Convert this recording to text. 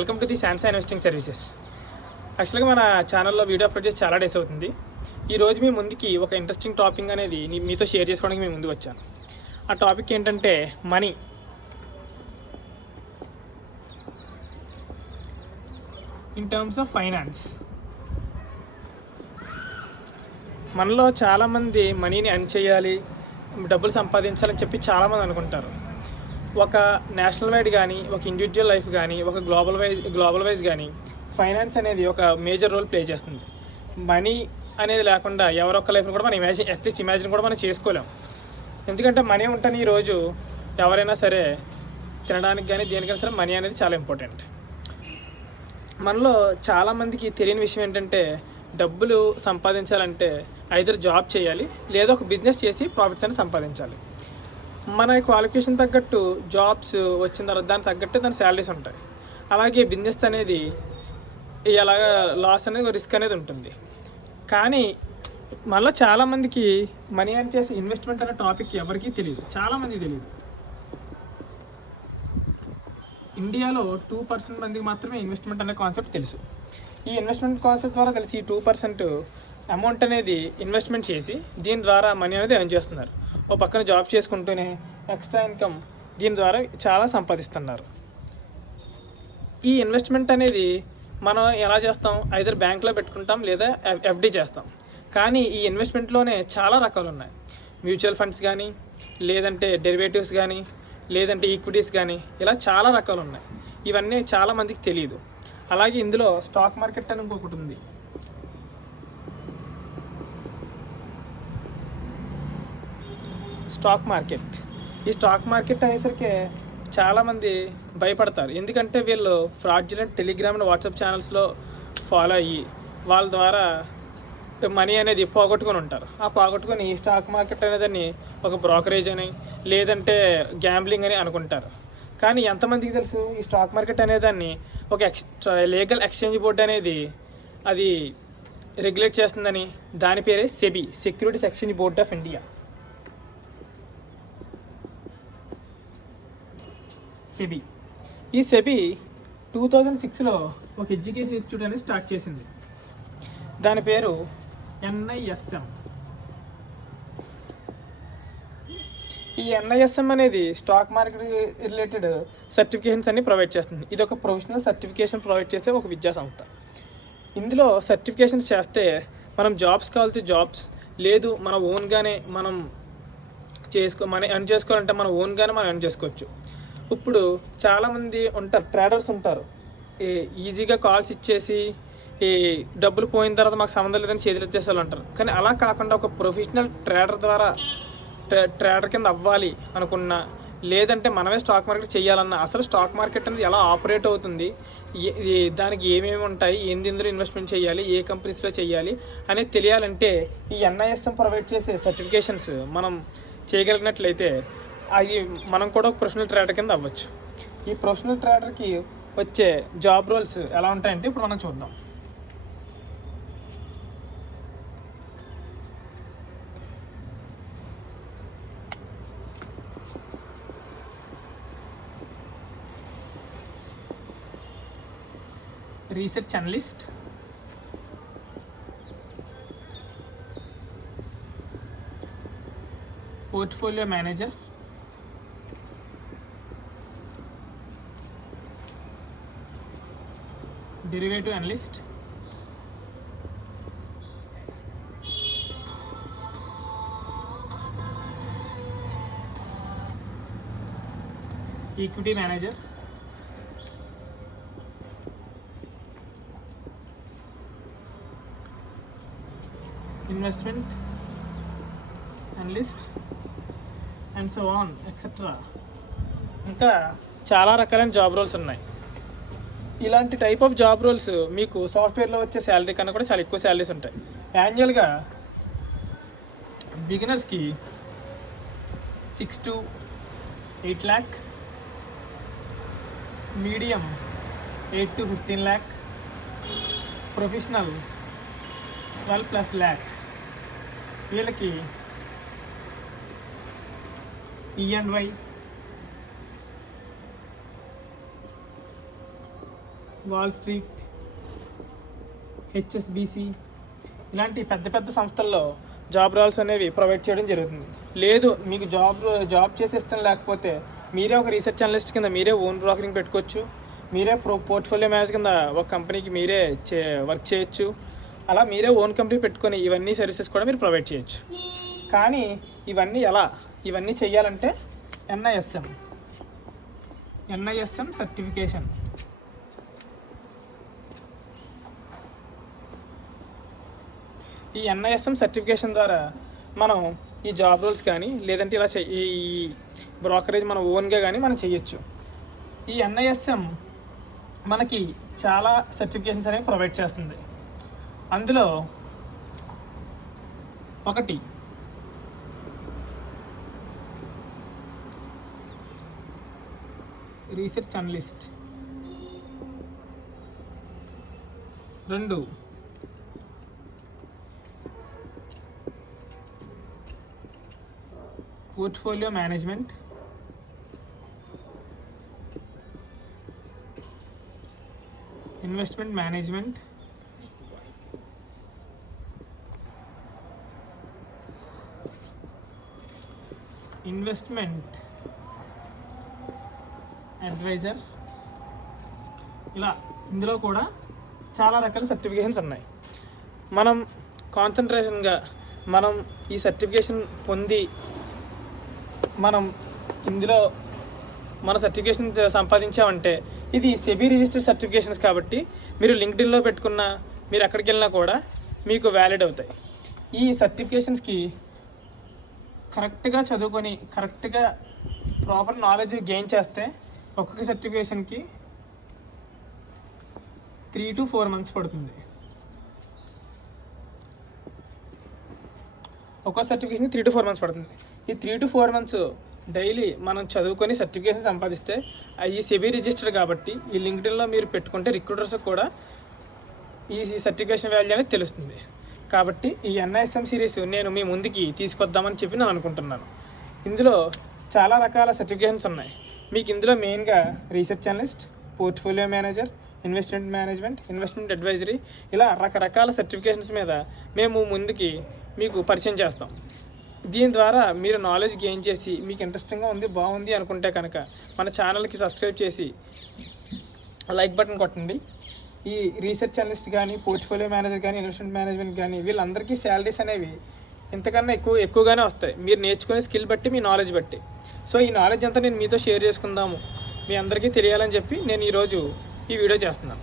Welcome to the Sansa investing services. యాక్చువల్గా మన ఛానల్లో వీడియో అప్లోడ్ చేసి చాలా డేస్ అవుతుంది. ఈరోజు మీ ముందుకి ఒక ఇంట్రెస్టింగ్ టాపిక్ అనేది మీతో షేర్ చేసుకోవడానికి మేము ముందుకు వచ్చాను. ఆ టాపిక్ ఏంటంటే money. In terms of finance. మనలో చాలామంది మనీని ఎర్న్ చేయాలి, డబ్బులు సంపాదించాలని చెప్పి చాలామంది అనుకుంటారు. ఒక నేషనల్ వైడ్ కానీ, ఒక ఇండివిజువల్ లైఫ్ కానీ, ఒక గ్లోబల్ వైజ్ కానీ ఫైనాన్స్ అనేది ఒక మేజర్ రోల్ ప్లే చేస్తుంది. మనీ అనేది లేకుండా ఎవరొక్క లైఫ్ని కూడా మనం అట్లీస్ట్ ఇమాజిన్ కూడా మనం చేసుకోలేం. ఎందుకంటే మనీ ఉంటేనే ఈరోజు ఎవరైనా సరే తినడానికి కానీ దేనికైనా సరే మనీ అనేది చాలా ఇంపార్టెంట్. మనలో చాలామందికి తెలియని విషయం ఏంటంటే డబ్బులు సంపాదించాలంటే ఐదర్ జాబ్ చేయాలి లేదా ఒక బిజినెస్ చేసి ప్రాఫిట్స్ అని సంపాదించాలి. మన క్వాలిఫికేషన్ తగ్గట్టు జాబ్స్ వచ్చిన తర్వాత దానికి తగ్గట్టు దాని శాలరీస్ ఉంటాయి. అలాగే బిజినెస్ అనేది అలాగా లాస్ అనేది రిస్క్ అనేది ఉంటుంది. కానీ మళ్ళీ చాలామందికి మనీ అని చేసి ఇన్వెస్ట్మెంట్ అనే టాపిక్ ఎవరికీ తెలియదు, చాలామందికి తెలియదు. ఇండియాలో 2% మందికి మాత్రమే ఇన్వెస్ట్మెంట్ అనే కాన్సెప్ట్ తెలుసు. ఈ ఇన్వెస్ట్మెంట్ కాన్సెప్ట్ ద్వారా కలిసి ఈ 2% అమౌంట్ అనేది ఇన్వెస్ట్మెంట్ చేసి దీని ద్వారా మనీ అనేది ఎర్న్ చేస్తున్నారు. ఓ పక్కన జాబ్ చేసుకుంటూనే ఎక్స్ట్రా ఇన్కమ్ దీని ద్వారా చాలా సంపాదిస్తున్నారు. ఈ ఇన్వెస్ట్మెంట్ అనేది మనం ఎలా చేస్తాం? ఐదర్ బ్యాంక్లో పెట్టుకుంటాం లేదా ఎఫ్డి చేస్తాం. కానీ ఈ ఇన్వెస్ట్మెంట్లోనే చాలా రకాలు ఉన్నాయి. మ్యూచువల్ ఫండ్స్ కానీ, లేదంటే డెరివేటివ్స్ కానీ, లేదంటే ఈక్విటీస్ కానీ, ఇలా చాలా రకాలు ఉన్నాయి. ఇవన్నీ చాలామందికి తెలియదు. అలాగే ఇందులో స్టాక్ మార్కెట్ అని ఇంకొకటి ఉంది. ఈ స్టాక్ మార్కెట్ అనేసరికి చాలామంది భయపడతారు. ఎందుకంటే వీళ్ళు ఫ్రాడ్యులెంట్ టెలిగ్రామ్ అండ్ వాట్సాప్ ఛానల్స్లో ఫాలో అయ్యి వాళ్ళ ద్వారా మనీ అనేది పోగొట్టుకొని ఉంటారు. ఆ పోగొట్టుకొని ఈ స్టాక్ మార్కెట్ అనేదాన్ని ఒక బ్రోకరేజ్ అని లేదంటే గ్యాంబ్లింగ్ అని అనుకుంటారు. కానీ ఎంతమందికి తెలుసు ఈ స్టాక్ మార్కెట్ అనేదాన్ని ఒక లీగల్ ఎక్స్చేంజ్ బోర్డు అనేది అది రెగ్యులేట్ చేస్తుందని. దాని పేరే SEBI, securities exchange board of India. ఈ సెబీ 2006లో ఒక ఎడ్యుకేషన్ ఇన్స్టిట్యూట్ అనేది స్టార్ట్ చేసింది. దాని పేరు NISM. ఈ NISM అనేది స్టాక్ మార్కెట్ రిలేటెడ్ సర్టిఫికేషన్స్ అన్ని ప్రొవైడ్ చేస్తుంది. ఇది ఒక ప్రొఫెషనల్ సర్టిఫికేషన్ ప్రొవైడ్ చేసే ఒక విద్యా సంస్థ. ఇందులో సర్టిఫికేషన్స్ చేస్తే మనం జాబ్స్ కావాలితే జాబ్స్, లేదు మన ఓన్గానే మనం మన ఎర్న్ చేసుకోవాలంటే మన ఓన్గానే మనం ఎర్న్ చేసుకోవచ్చు. ఇప్పుడు చాలామంది ఉంటారు, ట్రేడర్స్ ఉంటారు, ఈజీగా కాల్స్ ఇచ్చేసి ఈ డబ్బులు పోయిన తర్వాత మాకు సంబంధం లేదని చేతులెత్తేసే వాళ్ళు ఉంటారు. కానీ అలా కాకుండా ఒక ప్రొఫెషనల్ ట్రేడర్ ద్వారా ట్రేడర్ కింద అవ్వాలి అనుకున్నా, లేదంటే మనమే స్టాక్ మార్కెట్ చేయాలన్నా, అసలు స్టాక్ మార్కెట్ అనేది ఎలా ఆపరేట్ అవుతుంది, దానికి ఏమేమి ఉంటాయి, ఇందులో ఇన్వెస్ట్మెంట్ చేయాలి, ఏ కంపెనీస్లో చేయాలి అనేది తెలియాలంటే ఈ NISM ప్రొవైడ్ చేసే సర్టిఫికేషన్స్ మనం చేయగలిగినట్లయితే అది మనం కూడా ఒక ప్రొఫెషనల్ ట్రేడర్ కింద అవ్వచ్చు. ఈ ప్రొఫెషనల్ ట్రేడర్కి వచ్చే జాబ్ రోల్స్ ఎలా ఉంటాయంటే ఇప్పుడు మనం చూద్దాం. Research analyst, portfolio manager, derivative analyst, equity manager, investment analyst and so on etcetera. ఇంకా చాలా రకాలైన జాబ్ రోల్స్ ఉన్నాయి. ఇలాంటి టైప్ ఆఫ్ జాబ్ రోల్స్ మీకు సాఫ్ట్వేర్లో వచ్చే శాలరీ కన్నా కూడా చాలా ఎక్కువ శాలరీస్ ఉంటాయి. యాన్యువల్గా బిగినర్స్కి 6 to 8 lakh, medium 8 to 15 lakh, professional 12+ lakh. వీళ్ళకి E&Y, వాల్ స్ట్రీట్, హెచ్ఎస్బిసి ఇలాంటి పెద్ద పెద్ద సంస్థల్లో జాబ్ రోల్స్ అనేవి ప్రొవైడ్ చేయడం జరుగుతుంది. లేదు మీకు జాబ్ చేసే ఇష్టం లేకపోతే మీరే ఒక రీసెర్చ్ అనలిస్ట్ కింద మీరే ఓన్ బ్రోకరింగ్ పెట్టుకోవచ్చు, మీరే పోర్ట్ఫోలియో మేనేజర్ కింద ఒక కంపెనీకి మీరే వర్క్ చేయొచ్చు. అలా మీరే ఓన్ కంపెనీ పెట్టుకొని ఇవన్నీ సర్వీసెస్ కూడా మీరు ప్రొవైడ్ చేయొచ్చు. కానీ ఇవన్నీ చేయాలంటే ఎన్ఐఎస్ఎం సర్టిఫికేషన్. ఈ ఎన్ఐఎస్ఎం సర్టిఫికేషన్ ద్వారా మనం ఈ జాబ్ రోల్స్ కానీ లేదంటే ఇలా ఈ బ్రోకరేజ్ మన ఓన్గా కానీ మనం చేయొచ్చు. ఈ ఎన్ఐఎస్ఎం మనకి చాలా సర్టిఫికేషన్స్ అనేవి ప్రొవైడ్ చేస్తుంది. అందులో ఒకటి research analyst, 2 portfolio management, investment management, investment adviser. ఇలా ఇందులో కూడా చాలా రకాల సర్టిఫికేషన్స్ ఉన్నాయి. మనం కాన్సన్ట్రేషన్గా మనం ఈ సర్టిఫికేషన్ పొంది మనం ఇందులో మన సర్టిఫికేషన్ సంపాదించామంటే ఇది సెబీ రిజిస్టర్డ్ సర్టిఫికేషన్స్ కాబట్టి మీరు లింక్డ్ఇన్లో పెట్టుకున్న మీరు ఎక్కడికి వెళ్ళినా కూడా మీకు వ్యాలిడ్ అవుతాయి. ఈ సర్టిఫికేషన్స్కి కరెక్ట్గా చదువుకొని కరెక్ట్గా ప్రాపర్ నాలెడ్జ్ గెయిన్ చేస్తే ఒక్కొక్క సర్టిఫికేషన్కి 3 to 4 months పడుతుంది. ఒక్కో సర్టిఫికేషన్ 3 to 4 months పడుతుంది. ఈ 3 to 4 months డైలీ మనం చదువుకొని సర్టిఫికేషన్ సంపాదిస్తే ఈ సెబీ రిజిస్టర్డ్ కాబట్టి ఈ లింక్డ్ఇన్లో మీరు పెట్టుకుంటే రిక్రూటర్స్ కూడా ఈ సర్టిఫికేషన్ వాల్యూ అనేది తెలుస్తుంది. కాబట్టి ఈ ఎన్ఐఎస్ఎం సిరీస్ నేను మీ ముందుకి తీసుకొద్దామని చెప్పి నేను అనుకుంటున్నాను. ఇందులో చాలా రకాల సర్టిఫికేషన్స్ ఉన్నాయి. మీకు ఇందులో మెయిన్గా research analyst, portfolio manager, investment management, investment advisory ఇలా రకరకాల సర్టిఫికేషన్స్ మీద మేము ముందుకి మీకు పరిచయం చేస్తాం. దీని ద్వారా మీరు నాలెడ్జ్ గెయిన్ చేసి మీకు ఇంట్రెస్టింగ్గా ఉంది, బాగుంది అనుకుంటే కనుక మన ఛానల్కి సబ్స్క్రైబ్ చేసి లైక్ బటన్ కొట్టండి. ఈ రీసెర్చ్ అనలిస్ట్ కానీ, పోర్ట్ఫోలియో మేనేజర్ కానీ, ఇన్వెస్ట్మెంట్ మేనేజ్మెంట్ కానీ వీళ్ళందరికీ శాలరీస్ అనేవి ఇంతకన్నా ఎక్కువగానే వస్తాయి మీరు నేర్చుకునే స్కిల్ బట్టి, మీ నాలెడ్జ్ బట్టి. సో ఈ నాలెడ్జ్ అంతా నేను మీతో షేర్ చేసుకుందాము, మీ అందరికీ తెలియాలని చెప్పి నేను ఈరోజు ఈ వీడియో చేస్తున్నాను.